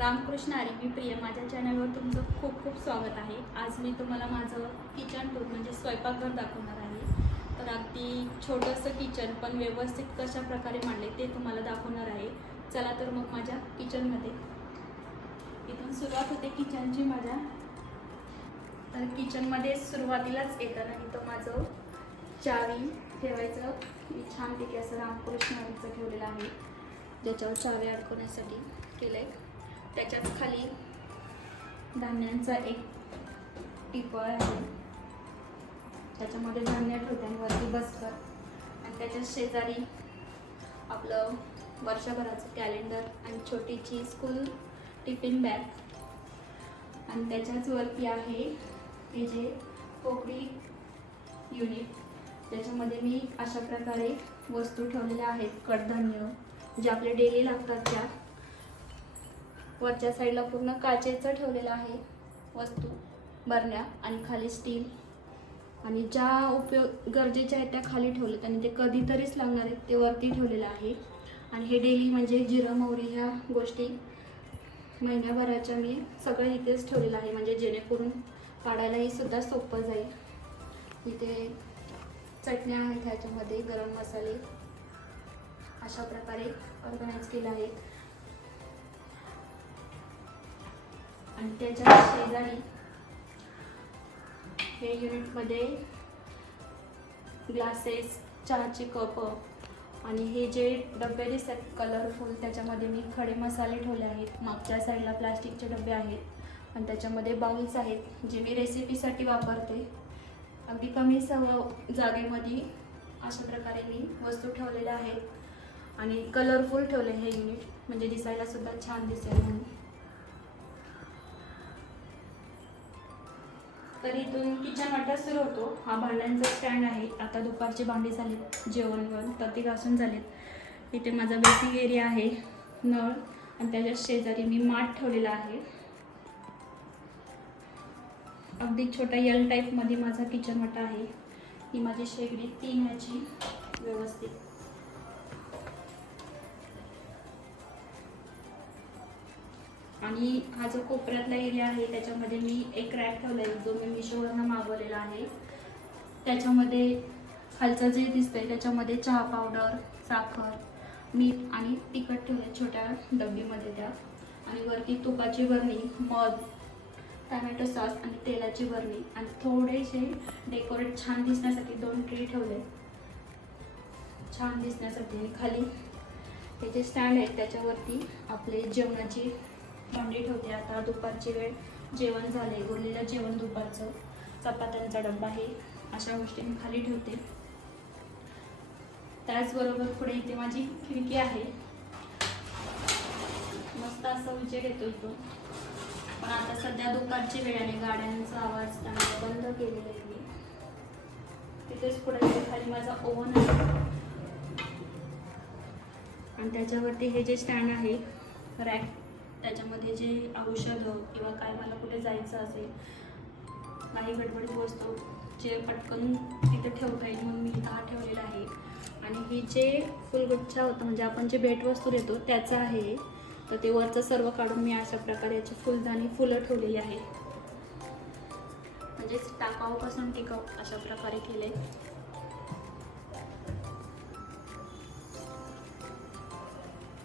रामकृष्ण हरी मी प्रिय माझ्या चॅनलवर तुमचं खूप खूप स्वागत आहे. आज मी तुम्हाला माझं किचन टूर म्हणजे स्वयंपाकघर दाखवणार आहे. तर अगदी छोटंसं किचन पण व्यवस्थित कशा प्रकारे मांडले ते तुम्हाला दाखवणार आहे. चला तर मग माझ्या किचनमध्ये इथून सुरुवात होते किचनची माझ्या. तर किचनमध्ये सुरुवातीलाच येताना इथं माझं चावी ठेवायचं. मी छानपैकी असं रामकृष्ण ठेवलेलं आहे. ज्याच्यावर चावी अडकवण्यासाठी केलं आहे त्याच्याच खाली धान्यांचा एक टिपळ आहे. त्याच्यामध्ये धान्य ठेवते आणि वरती बसकर आणि त्याच्या शेजारी आपलं वर्षभराचं कॅलेंडर आणि छोटीची स्कूल टिफिन बॅग आणि त्याच्याच वरती आहे हे जे पोकळी युनिट त्याच्यामध्ये मी अशा प्रकारे वस्तू ठेवलेल्या आहेत. कडधान्य जे आपले डेली लागतात त्या. वरच्या साईडला पूर्ण काचेचं ठेवलेलं आहे वस्तू बरण्या आणि खाली स्टील. आणि ज्या उपयोग गरजेच्या आहेत त्या खाली ठेवल्यात आणि ते कधीतरीच लागणार आहेत ते वरती ठेवलेलं आहे. आणि हे डेली म्हणजे जिरं मोहरी ह्या गोष्टी महिन्याभराच्या मी सगळं इथेच ठेवलेलं आहे. म्हणजे जेणेकरून काढायलाही सुद्धा सोपं जाईल. इथे चटण्या आहेत ह्याच्यामध्ये गरम मसाले. अशा प्रकारे ऑर्गनाईज केलं आहे. आणि त्याच्या शेजारी हे युनिटमध्ये ग्लासेस चहाचे कप आणि हे जे डबे दिसतात कलरफुल त्याच्यामध्ये मी खडे मसाले ठेवले आहेत. मागच्या साईडला प्लास्टिकचे डबे आहेत. आणि त्याच्यामध्ये बाउल्स आहेत जे मी रेसिपीसाठी वापरते. अगदी कमी सव जागेमध्ये अशा प्रकारे मी वस्तू ठेवलेल्या आहेत. आणि कलरफुल ठेवले हे युनिट म्हणजे दिसायला सुद्धा छान दिसेल म्हणून. तर इथून किचन वाटा सुरू होतो. हा भांड्यांचा स्टँड आहे. आता दुपारची भांडी झालीत जेवण वर तर ती घासून झालीत. इथे माझा बेसिक एरिया आहे नळ. आणि त्याच्या शेजारी मी माठ ठेवलेला आहे. अगदी छोटा यल टाईपमध्ये माझा किचन वाटा आहे. ही माझी शेगडी तीन ह्याची व्यवस्थित. आणि हा जो कोपऱ्यातला एरिया आहे त्याच्यामध्ये मी एक रॅक ठेवला आहे जो मी मिशोवरनं मागवलेला आहे. त्याच्यामध्ये खालचं जे दिसतंय त्याच्यामध्ये चहा पावडर साखर मीठ आणि तिखट ठेवलं छोट्या डब्बीमध्ये त्या. आणि वरती तुपाची वरणी मध टमॅटो सॉस आणि तेलाची बरणी आणि थोडेसे डेकोरेट छान दिसण्यासाठी दोन ट्री ठेवले छान दिसण्यासाठी. आणि खाली हे जे स्टँड आहेत त्याच्यावरती आपले जेवणाची भांडी ठेवते आता दुपारची वेळ. जेवण झाले उरलेलं जेवण दुपारचं. चपात्यांचा डब्बा आहे अशा गोष्टी मी खाली ठेवते. त्याचबरोबर पुढे इथे माझी खिडकी आहे. मस्त असा उजेड येतो इथून. पण आता सध्या दुपारची वेळ गाड्यांचा आवाज त्यामुळे बंद केलेला आहे मी. तिथेच पुढे खाली माझा ओव्हन आहे. आणि त्याच्यावरती हे जे स्टँड आहे रॅक त्याच्यामध्ये जे औषधं किंवा काय मला कुठे जायचं असेल काही गडबडीत वस्तू जे पटकन तिथे ठेवता येईल म्हणून मी इथं हा ठेवलेला आहे. आणि ही जे फुलगुच्छा होतं म्हणजे आपण जे भेटवस्तू देतो त्याचं आहे. तर ते वरचं सर्व काढून मी अशा प्रकारे याची फुलदाणी फुलं ठेवलेली आहे. म्हणजेच टाकाऊपासून टिकाऊ अशा प्रकारे केले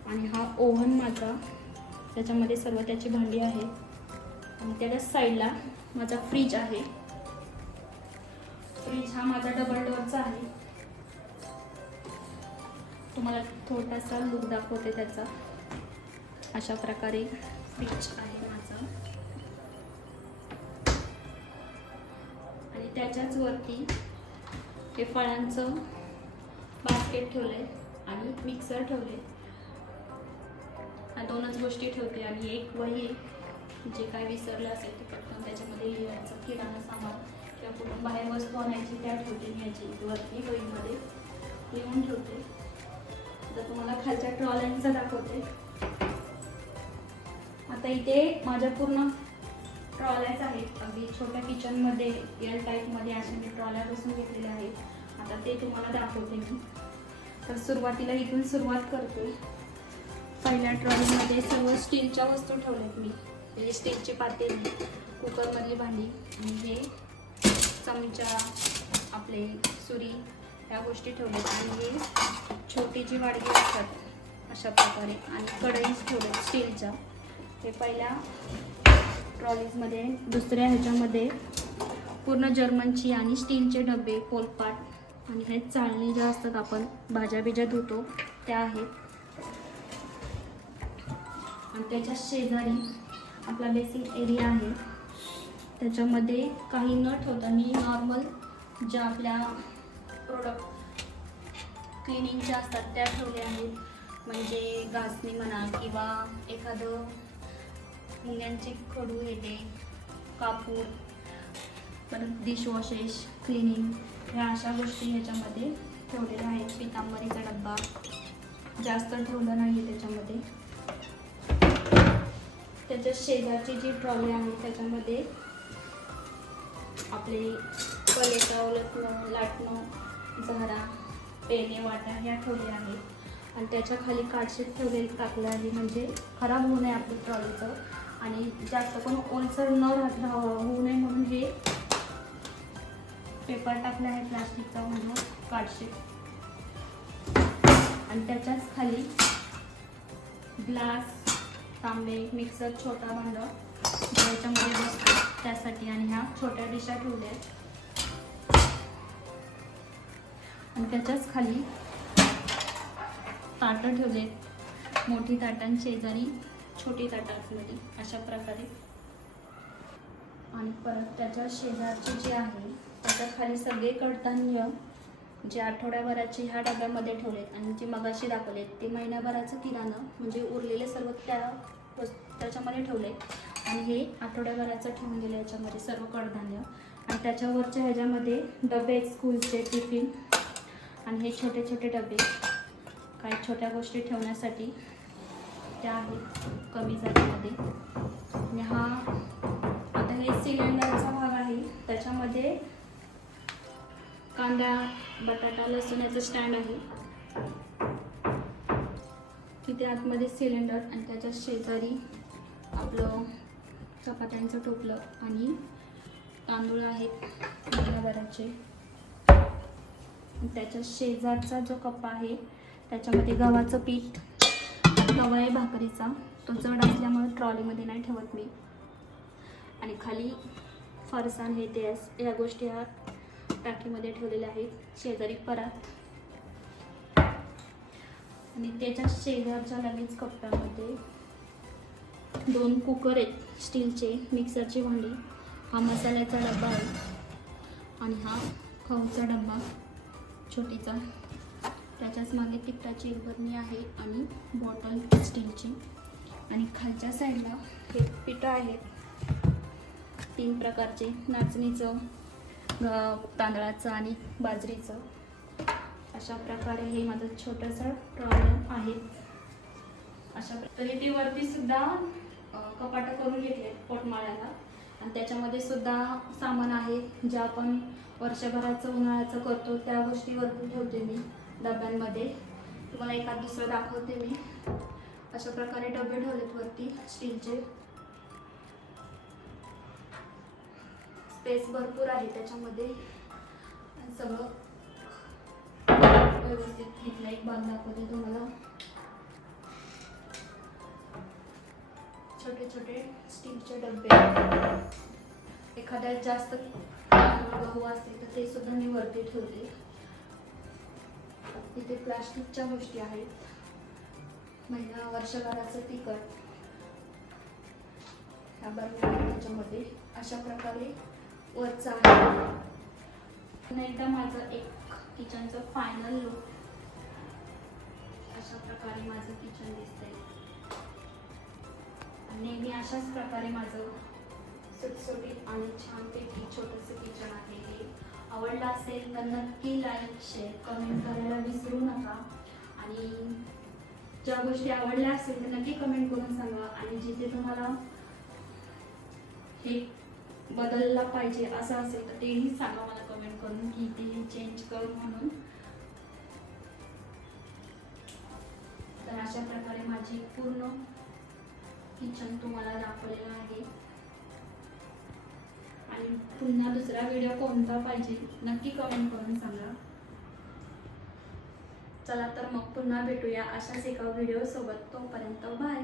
आणि हा ओव्हन माझा त्याच्यामध्ये सर्व त्याची भांडी आहे. आणि त्याच्याच साईडला माझा फ्रीज आहे. फ्रीज हा माझा डबल डोअरचा आहे. तुम्हाला थोडासा लुक दाखवते त्याचा. अशा प्रकारे फ्रीज आहे माझा. आणि त्याच्याच वरती हे फळांचं बास्केट ठेवलंय आणि मिक्सर ठेवले दोनच गोष्टी ठेवते आणि एक वही जे काय विसरलं असेल ते पटकन त्याच्यामध्ये लिहायचं. किराणा सामान किंवा कुठून बाहेर वस्तू आणायची त्या ठेवते मी याची वरती वहीमध्ये. लिहून ठेवते. तर तुम्हाला खालच्या ट्रॉल्यांचं दाखवते. आता इथे माझ्या पूर्ण ट्रॉल्याच आहेत. अगदी छोट्या किचनमध्ये एल टाईपमध्ये अशा मी ट्रॉल्या बसून घेतलेल्या आहेत. आता ते तुम्हाला दाखवते मी. तर सुरुवातीला इथून सुरुवात करते. पहिल्या ट्रॉलीमध्ये सर्व स्टीलच्या वस्तू ठेवल्यात मी. म्हणजे स्टीलची पातेली कुकरमधली भांडी आणि हे चमचा आपले सुरी ह्या गोष्टी ठेवल्यात. आणि हे छोटी जी वाडगी असतात अशा प्रकारे. आणि कढईच ठेवल्यात स्टीलच्या हे पहिल्या ट्रॉलीजमध्ये दुसऱ्या ह्याच्यामध्ये पूर्ण जर्मनची आणि स्टीलचे डबे पोलपाट आणि हे चाळणी ज्या असतात आपण भाज्या बिज्या धुतो त्या आहेत. आणि त्याच्या शेजारी आपला बेसिक एरिया आहे. त्याच्यामध्ये काही न ठेवता मी नॉर्मल ज्या आपल्या प्रोडक्ट क्लिनिंगच्या असतात त्या ठेवल्या आहेत. म्हणजे घासणी म्हणा किंवा एखादं मुंग्यांचे खडू येते कापूर परत डिशवॉशेस क्लिनिंग ह्या अशा गोष्टी ह्याच्यामध्ये ठेवलेल्या आहेत. पितांबरीचा डब्बा जास्त ठेवलं नाही त्याच्यामध्ये. त्याच्या शेजारची जी ट्रॉली आहे त्याच्यामध्ये आपले पलेटा उलटणं लाटणं झारा पेने वाट्या ह्या ठेवल्या आहेत. आणि त्याच्याखाली कार्डशीट ठेवले टाकलं आहे म्हणजे खराब होऊ नये आपलं ट्रॉलीचं. आणि जास्त पण ओलसर न राहत होऊ नये म्हणून हे पेपर टाकला आहे प्लास्टिकचा म्हणून कार्डशीट आणि त्याच्याच खाली ग्लास तांबे मिक्सर छोटा भांड याच्यामध्ये बसतो. त्यासाठी आणि ह्या छोट्या डिशा ठेवल्या आहेत. आणि त्याच्याच खाली ताटं ठेवलेत मोठी ताटां शेजारी छोटी ताटांमध्ये अशा प्रकारे. आणि परत त्याच्या शेजारची जे आहे त्याच्याखाली सगळे कडधान्य जे आठवड्याभराचे ह्या डब्यामध्ये ठेवलेत आणि जे मगाशी दाखवलेत ते महिन्याभराचं किराणं म्हणजे उरलेले सर्व त्या त्याच्यामध्ये ठेवले आणि हे आठवड्याभराचं ठेवून दिलं याच्यामध्ये सर्व कडधान्य. आणि त्याच्यावरच्या ह्याच्यामध्ये डबे स्कूलचे टिफिन आणि हे छोटे छोटे डबे. काही छोट्या गोष्टी ठेवण्यासाठी त्या आहेत कमी जागेमध्ये. आणि हा आता हे सिलेंडरचा भाग आहे. त्याच्यामध्ये कांदा बटाटा लसूण याचं स्टँड आहे. तिथे आतमध्ये सिलेंडर आणि त्याच्या शेजारी आपलं चपात्यांचं टोपलं आणि तांदूळ आहेत महिनाभराचे त्याच्या शेजारचा जो कप्पा आहे त्याच्यामध्ये गव्हाचं पीठ गव्हा आहे भाकरीचा. तो जड असल्यामुळे ट्रॉलीमध्ये नाही ठेवत मी. आणि खाली फरसाण हे ते या गोष्टी ह्या टाकीमध्ये ठेवलेले आहेत. शेजारी परात. आणि त्याच्या शेजारच्या लगेच कप्प्यामध्ये दोन कुकर आहेत. स्टीलचे मिक्सरची भांडी. हा मसाल्याचा डब्बा आहे. आणि हा खाऊचा डब्बा छोटीचा. त्याच्याच मागे तिखटाची एक बरणी आहे आणि बॉटल स्टीलची. आणि खालच्या साईडला हे पिठं आहेत. तीन प्रकारचे नाचणीचं तांदळाचं आणि बाजरीचं. अशा प्रकारे हे माझं छोटंसं प्रॉब्लेम आहे. अशा तरी ती वरती सुद्धा कपाट कपाटं करून घेतले पोटमाळ्याला. आणि त्याच्यामध्ये सुद्धा सामान आहे जे आपण वर्षभराचं उन्हाळ्याचं करतो त्या गोष्टी वरती ठेवते मी डब्यांमध्ये. तुम्हाला एखाद दुसरं दाखवते मी. अशा प्रकारे डबे ठेवलेत वरती स्टीलचे. स्पेस भरपूर आहे त्याच्यामध्ये सगळं व्यवस्थित घेतलं एक बाग दाखवते तुम्हाला. छोटे छोटे स्टीलचे डबे. एखाद्या जास्त गहू असतील तर ते सुद्धा मी वरती ठेवते. इथे प्लास्टिकच्या गोष्टी आहेत. महिना वर्षभराचं तिखट. ह्या बरण्या त्याच्यामध्ये. अशा प्रकारे वरचा आहे. एकदा माझं एक किचनचं फायनल लुक अशा प्रकारे माझं किचन दिसतंय. आणि नेहमी अशाच प्रकारे माझं सुटसुटीत आणि छानपैकी छोटंसं किचन आहे. हे आवडलं असेल तर नक्की लाईक शेअर कमेंट करायला विसरू नका. आणि ज्या गोष्टी आवडल्या असेल तर नक्की कमेंट करून सांगा. आणि जिथे तुम्हाला हे बदलला पाहिजे असं असेल तर तेही सांगा मला कमेंट करून की तेही चेंज कर म्हणून. तर अशा प्रकारे माझी पूर्ण किचन तुम्हाला दाखवलेलं आहे. आणि पुन्हा दुसरा व्हिडिओ कोणता पाहिजे नक्की कमेंट करून सांगा. चला तर मग पुन्हा भेटूया अशाच एका व्हिडिओसोबत तोपर्यंत बाय